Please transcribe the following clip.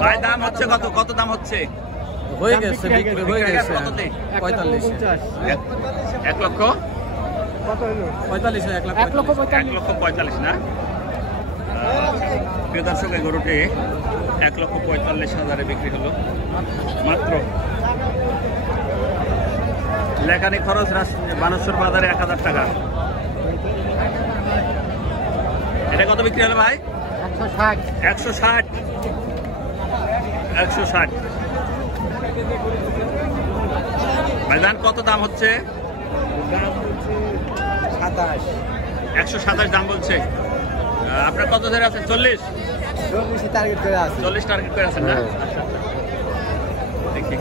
ভাই দাম হচ্ছে কত? কত দাম হচ্ছে? হয়ে গেছে, বিক্রি হয়ে গেছে 45। 1 লক্ষ 45, 1 লক্ষ 45 না? প্রিয় দর্শক, এই গরুটি 1,45,000 বিক্রি হলো মাত্র। লেখানি খরচ বানেশ্বর বাজারে 1000 টাকা। এটা কত বিক্রি হলো ভাই? 160। 160 ভাইজান, কত দাম হচ্ছে? 127 দাম বলছে। আপনার কত ধরে আছেন? 40 টার্গেট করে আছেন না? দেখি